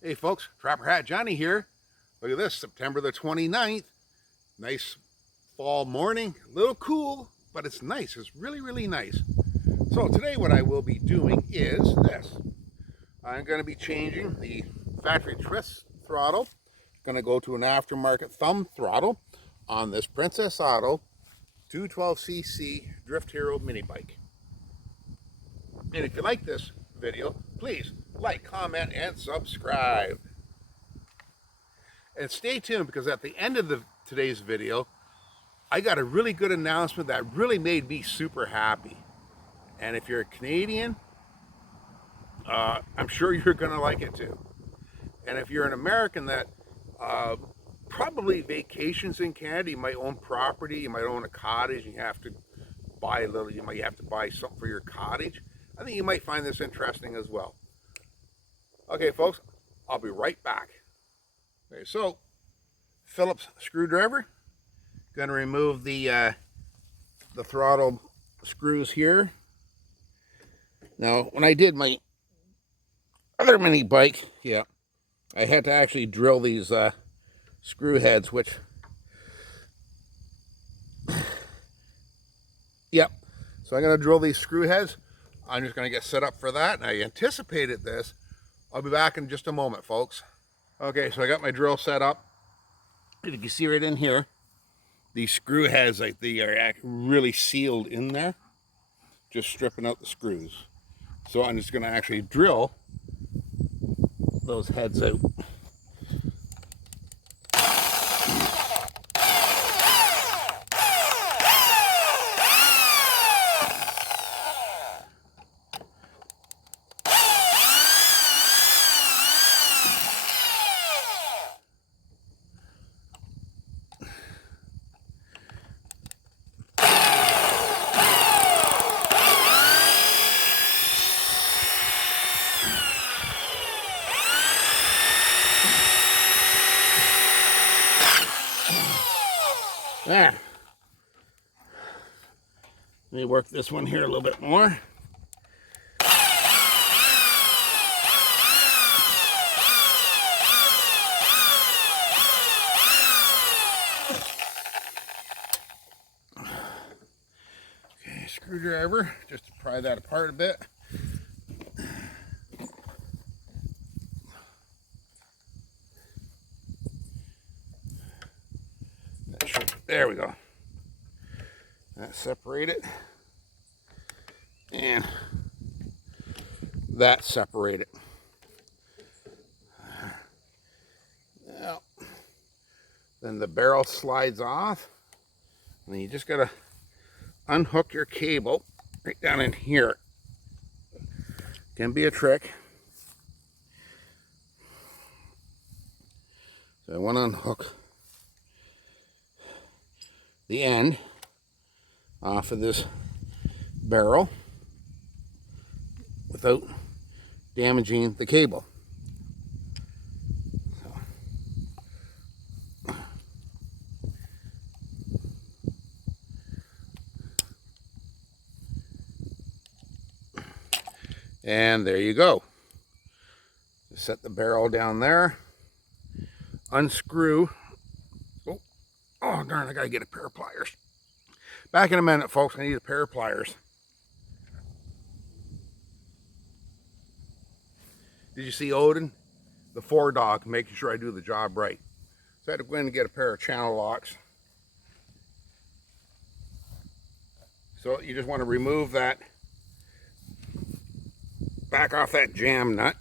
Hey folks, Trapper Hat Johnny here. Look at this, September the 29th. Nice fall morning, a little cool, but it's nice. It's really, really nice. So today what I will be doing is this. I'm going to be changing the factory twist throttle. Going to go to an aftermarket thumb throttle on this Princess Auto 212cc Drift Hero mini bike. And if you like this video, please like, comment, and subscribe. And stay tuned, because at the end of today's video, I got a really good announcement that really made me super happy. And if you're a Canadian, I'm sure you're going to like it too. And if you're an American that probably vacations in Canada, you might own property, you might own a cottage, and you have to buy a little, you might have to buy something for your cottage. I think you might find this interesting as well. Okay, folks, I'll be right back. Okay, so Phillips screwdriver. Going to remove the throttle screws here. Now, when I did my other mini bike, I had to actually drill these screw heads, which, so I'm going to drill these screw heads. I'm just going to get set up for that, and I anticipated this. I'll be back in just a moment, folks. Okay, so I got my drill set up. If you can see right in here, these screw heads, like, they are really sealed in there, just stripping out the screws. So I'm just going to actually drill those heads out. Let me work this one here a little bit more. Okay, screwdriver, just to pry that apart a bit. There we go. That separate it, and that separate it. Now, then the barrel slides off, and then you just gotta unhook your cable right down in here. Can be a trick. So I want to unhook the end off of this barrel without damaging the cable. And there you go. Just set the barrel down there, unscrew. Oh darn, I gotta get a pair of pliers. Back in a minute, folks. I need a pair of pliers. Did you see Odin, the 4-dog, making sure I do the job right? So I had to go in and get a pair of channel locks. So you just want to remove that, back off that jam nut,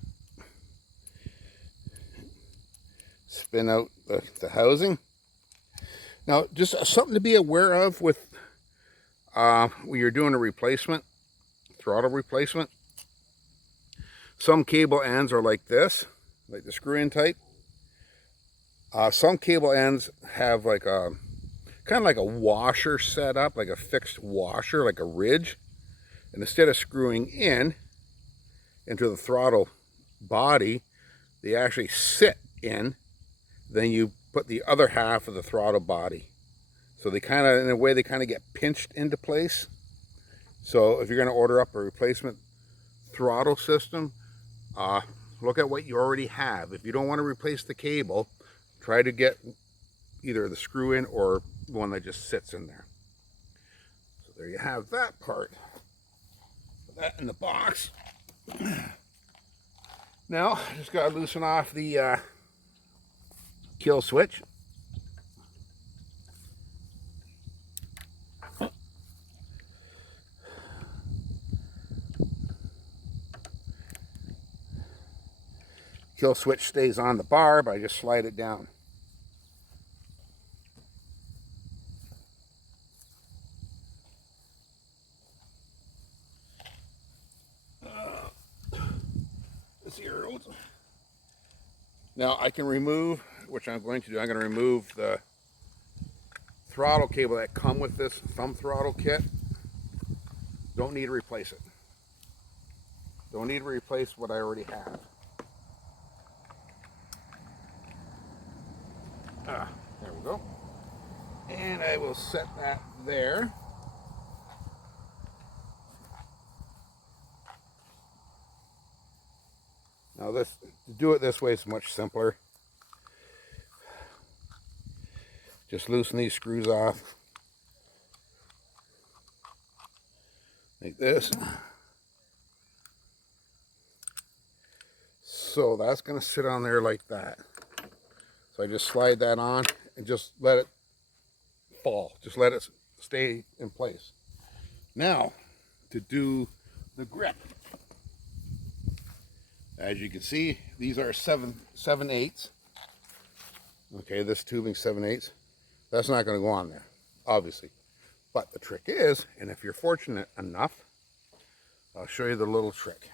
spin out the housing. Now, just something to be aware of with when you're doing a replacement, throttle replacement. Some cable ends are like this, like the screw-in type. Some cable ends have like a kind of like a washer set up, like a fixed washer, like a ridge. And instead of screwing into the throttle body, they actually sit in. Then you put the other half of the throttle body. So they kind of, in a way, they kind of get pinched into place. So if you're going to order up a replacement throttle system, look at what you already have. If you don't want to replace the cable, try to get either the screw in or one that just sits in there. So there you have that part. Put that in the box. Now, I just got to loosen off the kill switch. Kill switch stays on the bar, but I just slide it down. Now I can remove, which I'm going to do, I'm going to remove the throttle cable that come with this thumb throttle kit. Don't need to replace it. Don't need to replace what I already have. There we go. And I will set that there. Now to do it this way is much simpler. Just loosen these screws off. Like this. So that's going to sit on there like that. So I just slide that on and just let it fall. Just let it stay in place. Now, to do the grip. As you can see, these are 7/8. Okay, this tubing 7/8. That's not going to go on there, obviously. But the trick is, and if you're fortunate enough, I'll show you the little trick.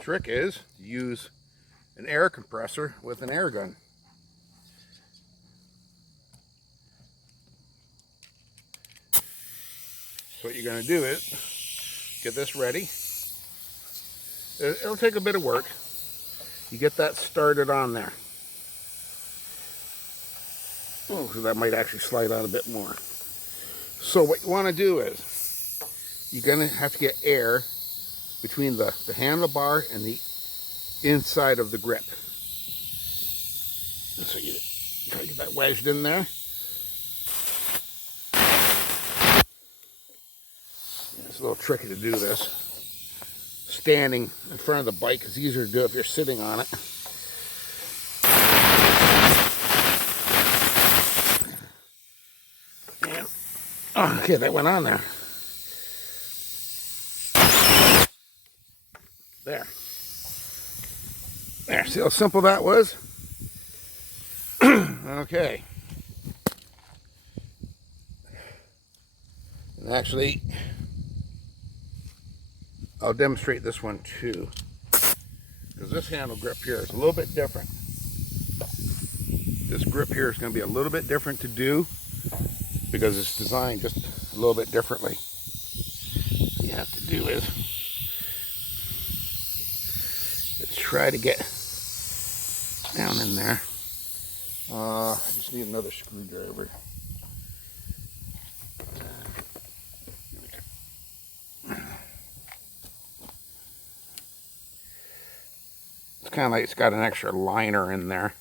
Trick is to use an air compressor with an air gun. So what you're going to do is get this ready. It'll take a bit of work. You get that started on there. Oh, so that might actually slide out a bit more. So what you want to do is you're going to have to get air between the handlebar and the inside of the grip. So you try to get that wedged in there. It's a little tricky to do this. Standing in front of the bike is easier to do if you're sitting on it. And, okay, that went on there. There. There, see how simple that was? Okay. And actually, I'll demonstrate this one too. Because this handle grip here is a little bit different. This grip here is going to be a little bit different to do because it's designed just a little bit differently. What you have to do is try to get down in there. I just need another screwdriver. It's kind of like it's got an extra liner in there.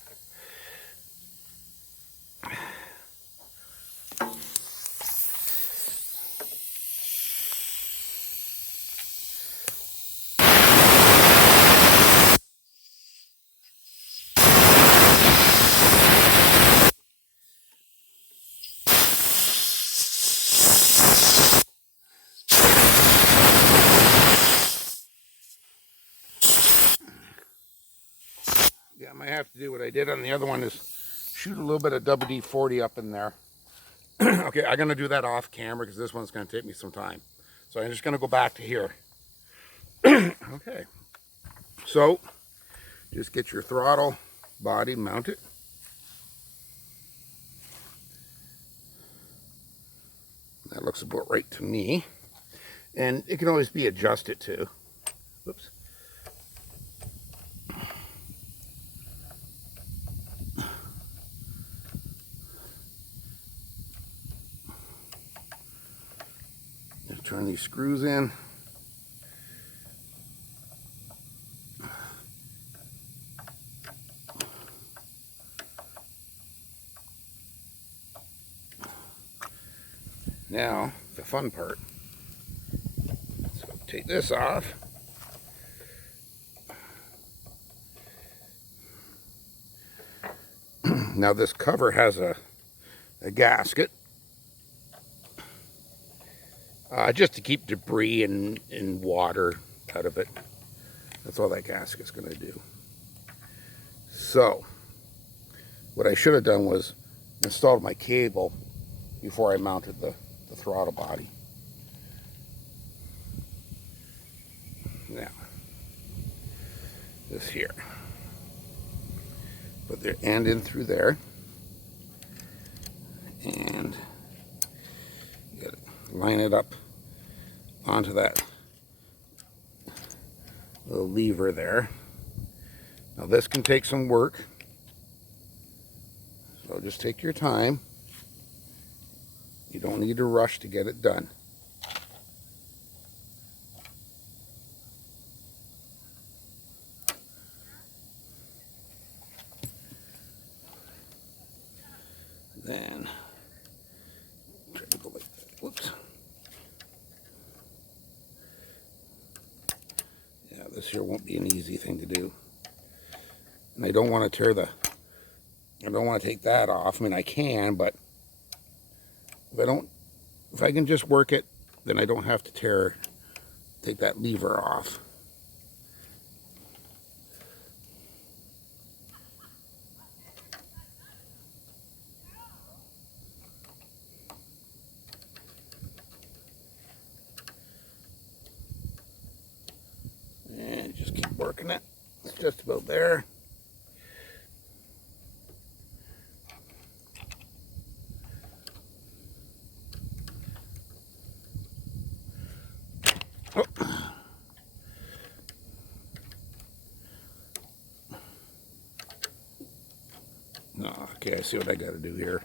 Yeah, I might have to do what I did on the other one, is shoot a little bit of WD-40 up in there. Okay, I'm going to do that off camera because this one's going to take me some time. So I'm just going to go back to here. Okay. So, just get your throttle body, mount it. That looks about right to me. And it can always be adjusted too. Whoops. Just turn these screws in. Now, the fun part. So take this off. Now this cover has a gasket. Just to keep debris and water out of it. That's all that gasket's going to do. So, what I should have done was installed my cable before I mounted the throttle body. Now, this here. Put the end in through there. And you gotta line it up onto that little lever there. Now this can take some work, so just take your time. You don't need to rush to get it done. Then try to go like that. Whoops. Yeah, this here won't be an easy thing to do. And I don't want to tear I don't want to take that off. I mean, I can, but if I can just work it, then I don't have to take that lever off. And just keep working it. It's just about there. Oh. Okay, I see what I got to do here.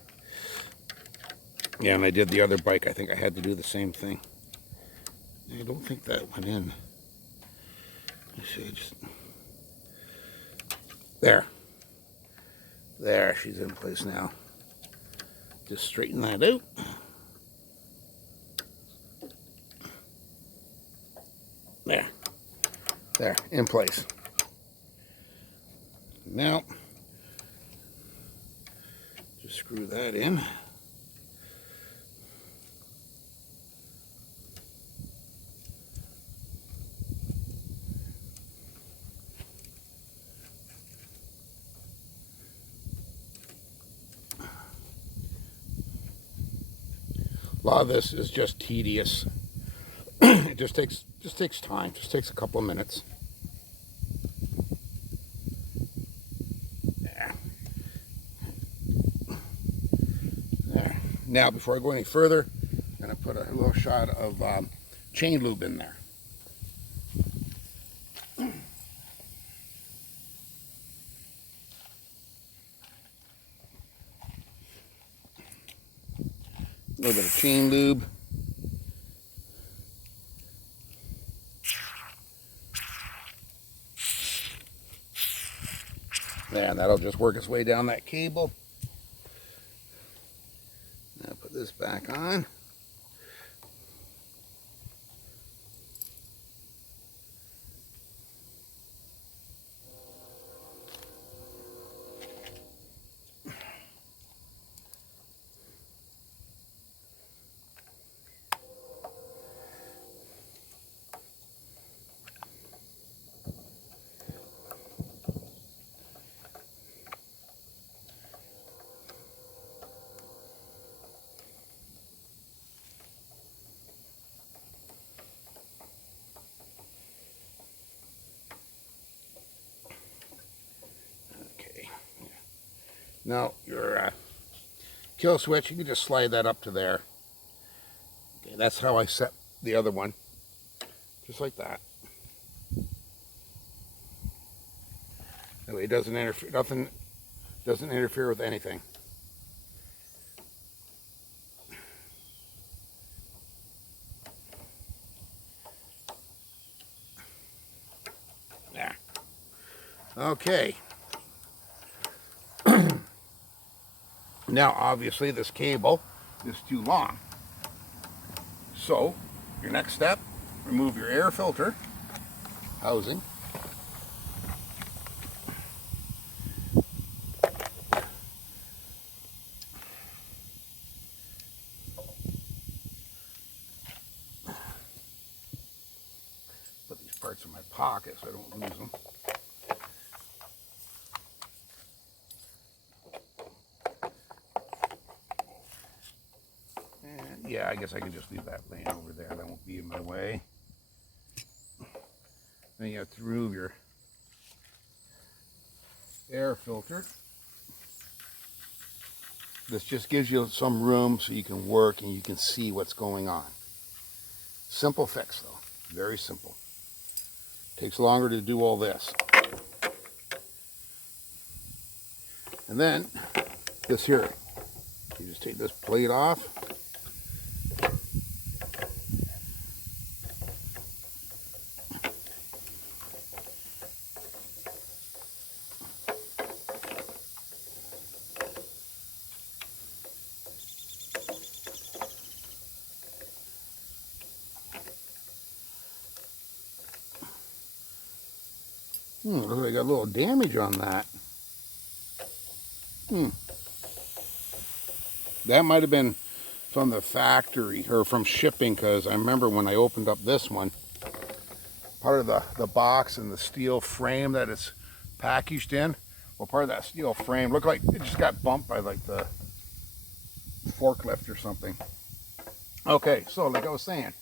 Yeah, and I did the other bike. I think I had to do the same thing. I don't think that went in. Let me see, there. There, she's in place now. Just straighten that out. There, in place. Now, just screw that in. A lot of this is just tedious. It just takes time. Just takes a couple of minutes. There. Now, before I go any further, I'm going to put a little shot of chain lube in there. A little bit of chain lube. And that'll just work its way down that cable. Now put this back on. Now your kill switch, you can just slide that up to there. Okay, that's how I set the other one, just like that. That way it doesn't interfere. Nothing doesn't interfere with anything. There. Okay. Now, obviously, this cable is too long. So, your next step, remove your air filter housing. Put these parts in my pocket so I don't lose them. And yeah, I guess I can just leave that laying over there. That won't be in my way. Then you have to remove your air filter. This just gives you some room so you can work and you can see what's going on. Simple fix though, very simple. Takes longer to do all this. And then this here, you just take this plate off. Looks like I got a little damage on that. That might have been from the factory or from shipping, because I remember when I opened up this one, part of the box and the steel frame that it's packaged in, well, part of that steel frame looked like it just got bumped by like the forklift or something. Okay, so like I was saying,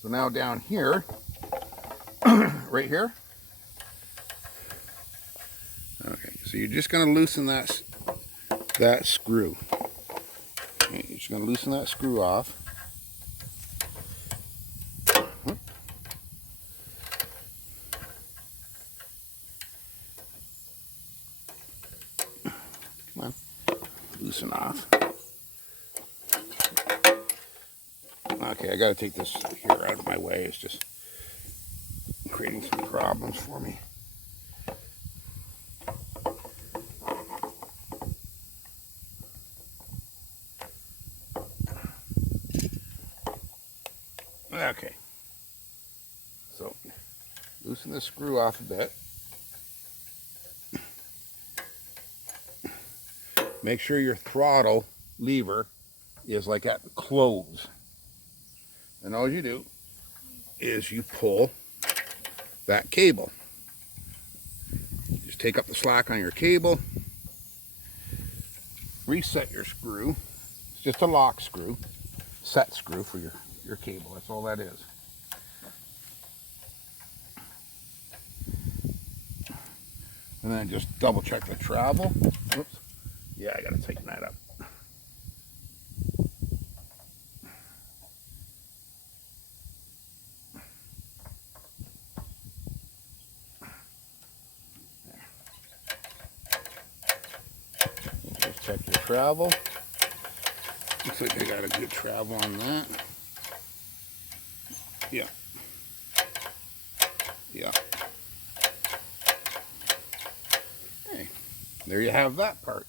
so now down here, right here. Okay, so you're just going to loosen that screw. Okay, you're just going to loosen that screw off. Come on, loosen off. Okay, I got to take this here out of my way. It's just creating some problems for me. Okay, so loosen the screw off a bit. Make sure your throttle lever is like at the close. And all you do is you pull that cable. Just take up the slack on your cable. Reset your screw. It's just a lock screw. Set screw for your cable. That's all that is. And then just double check the travel. Whoops. Yeah, I gotta tighten that up. Just check your travel. Looks like I got a good travel on that. Yeah. Yeah. Hey, there you have that part.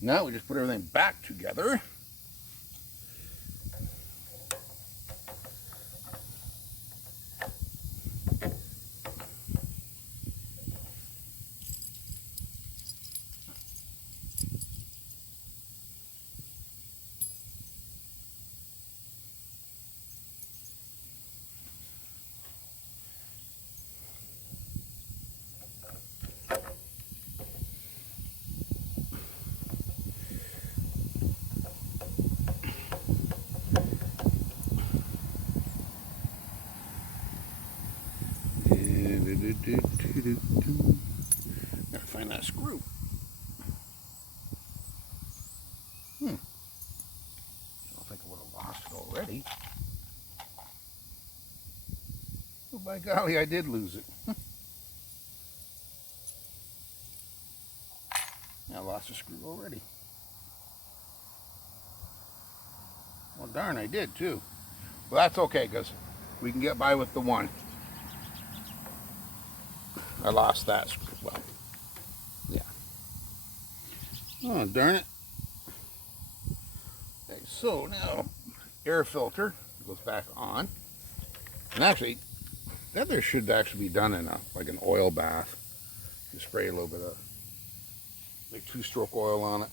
Now we just put everything back together. Gotta find that screw. By golly, I did lose it. I lost a screw already. Well, darn, I did too. Well, that's okay, because we can get by with the one. I lost that screw. Well, yeah. Oh, darn it. Okay, so now, air filter goes back on. And actually, that there should actually be done in like an oil bath. You spray a little bit of like 2-stroke oil on it.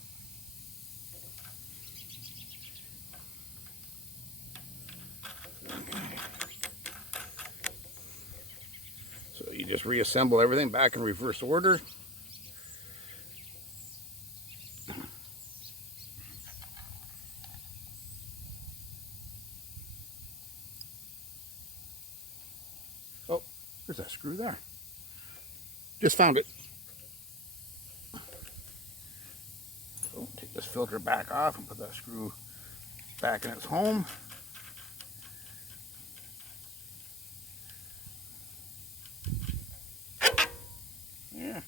So you just reassemble everything back in reverse order. Oh, there's that screw there. Just found it. So take this filter back off and put that screw back in its home. Yeah.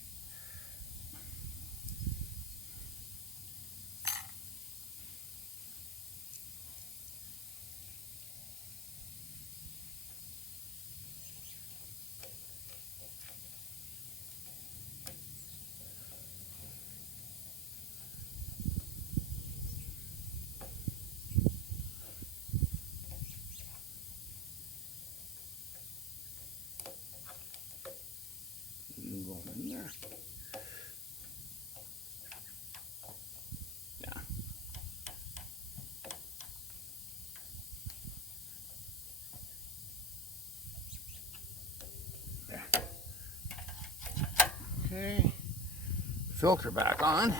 Going in there. Yeah. There. Okay. Filter back on.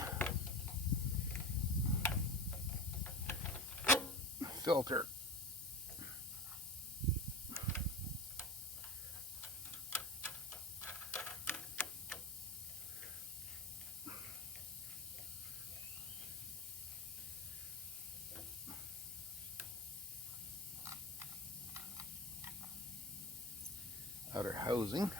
Filter. Outer housing.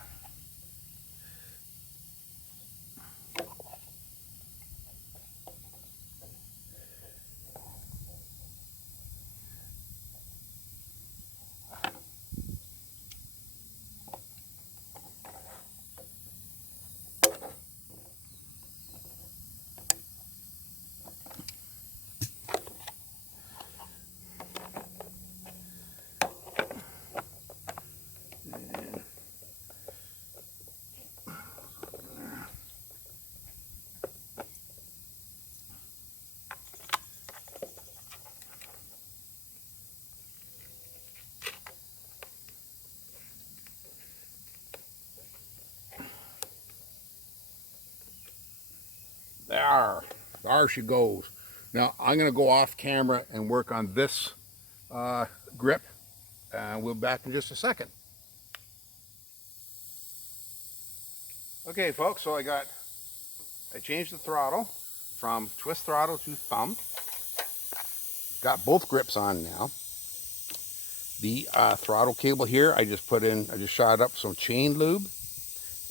There she goes. Now I'm going to go off camera and work on this grip, and we'll be back in just a second. Okay, folks, so I changed the throttle from twist throttle to thumb. Got both grips on now. The throttle cable here, I just shot up some chain lube,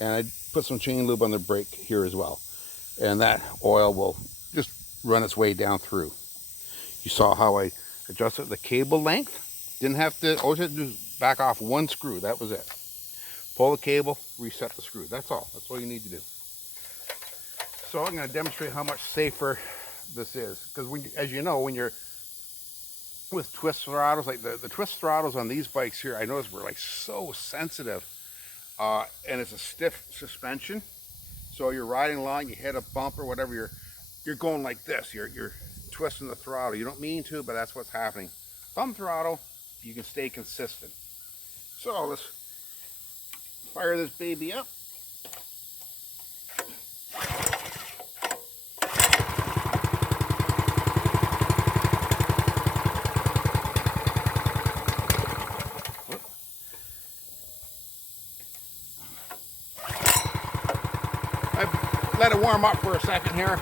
and I put some chain lube on the brake here as well. And that oil will just run its way down through. You saw how I adjusted the cable length. Didn't have to, all you had to do is back off one screw, that was it. Pull the cable, reset the screw, that's all you need to do. So I'm going to demonstrate how much safer this is. Because as you know, when you're with twist throttles, like the twist throttles on these bikes here, I noticed were like so sensitive. And it's a stiff suspension. So you're riding along, you hit a bump or whatever, you're going like this. You're twisting the throttle. You don't mean to, but that's what's happening. Thumb throttle, you can stay consistent. So let's fire this baby up. Let it warm up for a second here.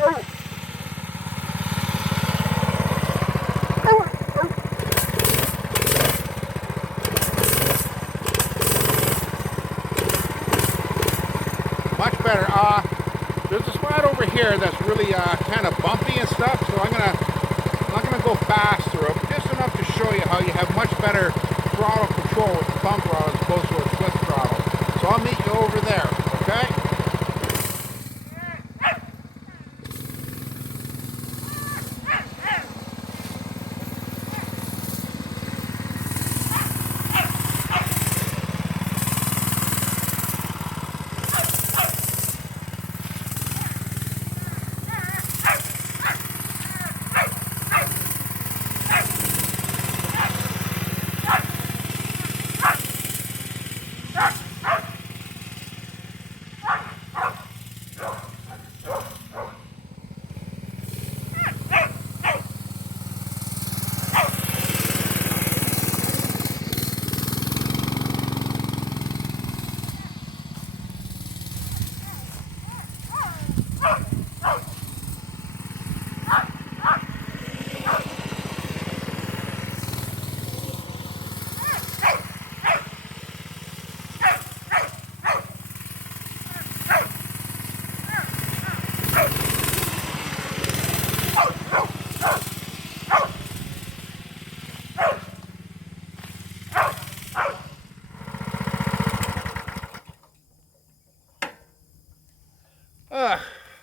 Much better. There's a spot over here that's really kind of bumpy and stuff, so I'm not gonna go fast through it, but just enough to show you how you have much better throttle control with the thumb throttle as opposed to a twist throttle. So I'll meet you over there, okay?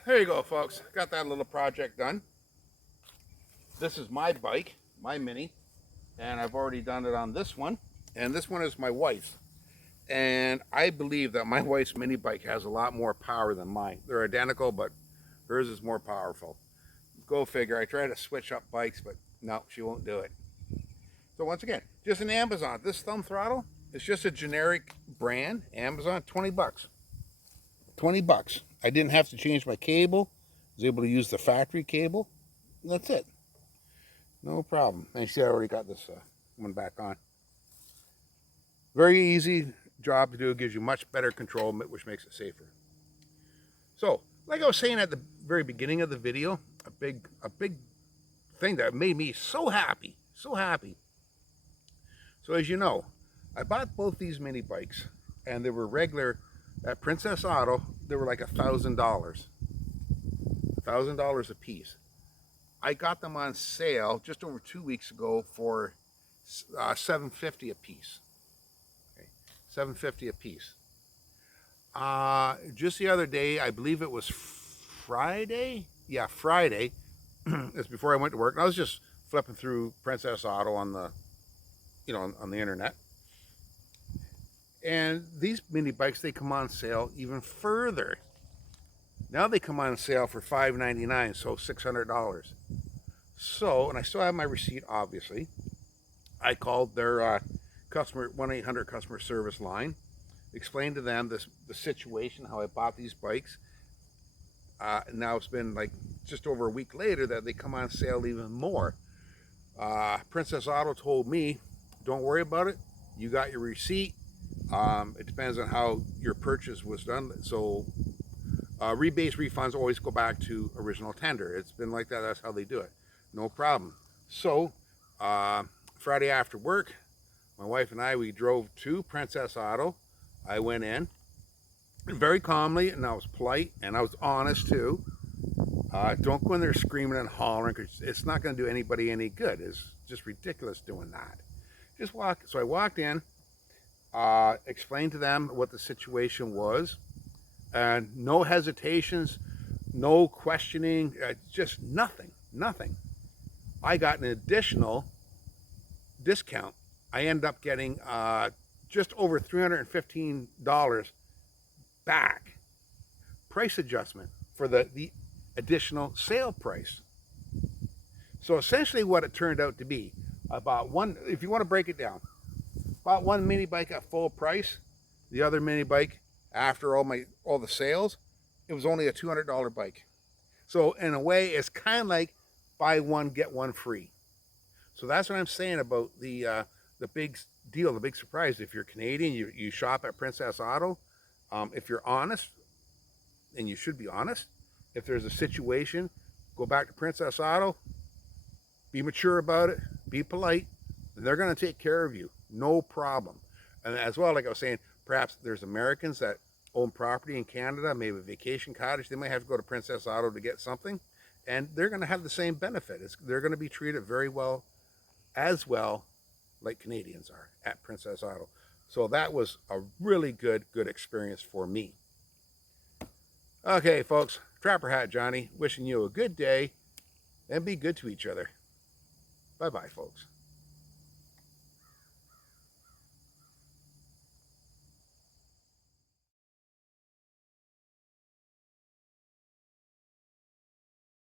There you go, folks. Got that little project done. This is my bike, my Mini, and I've already done it on this one. And this one is my wife's. And I believe that my wife's mini bike has a lot more power than mine. They're identical, but hers is more powerful. Go figure. I try to switch up bikes, but no, she won't do it. So once again, just an Amazon. This thumb throttle is just a generic brand. Amazon, 20 bucks. 20 bucks. I didn't have to change my cable. I was able to use the factory cable. That's it. No problem. And you see I already got this one back on. Very easy job to do. It gives you much better control, which makes it safer. So, like I was saying at the very beginning of the video, a big thing that made me so happy. So as you know, I bought both these mini bikes, and they were regular at Princess Auto. They were like $1,000, $1,000 a piece. I got them on sale just over 2 weeks ago for $750 a piece. Okay, $750 a piece. Just the other day, I believe it was Friday. Yeah, Friday. It's before I went to work. And I was just flipping through Princess Auto on the, on the internet. And these mini bikes, they come on sale even further. Now they come on sale for $599, so $600. So, and I still have my receipt, obviously. I called their customer 1-800 customer service line, explained to them the situation, how I bought these bikes. Now it's been like just over a week later that they come on sale even more. Princess Auto told me, don't worry about it. You got your receipt. It depends on how your purchase was done. So rebates, refunds always go back to original tender. It's been like that. That's how they do it. No problem. So Friday after work, my wife and I, we drove to Princess Auto. I went in very calmly, and I was polite, and I was honest too. Don't go in there screaming and hollering, because it's not going to do anybody any good. It's just ridiculous doing that. So I walked in, explained to them what the situation was, and no hesitations, no questioning, just nothing. I got an additional discount. I ended up getting just over $315 back, price adjustment for the additional sale price. So essentially what it turned out to be, about one, if you want to break it down, bought one mini bike at full price, the other mini bike, after all the sales, it was only a $200 bike. So in a way, it's kind of like buy one, get one free. So that's what I'm saying about the big deal, the big surprise. If you're Canadian, you shop at Princess Auto. If you're honest, and you should be honest, if there's a situation, go back to Princess Auto, be mature about it, be polite, and they're going to take care of you, no problem. And as well, like I was saying, perhaps there's Americans that own property in Canada, maybe a vacation cottage, they might have to go to Princess Auto to get something, and they're going to have the same benefit. They're going to be treated very well, as well, like Canadians are at Princess Auto. So that was a really good experience for me. Okay, folks, Trapper Hat Johnny, wishing you a good day, and be good to each other. Bye-bye, folks.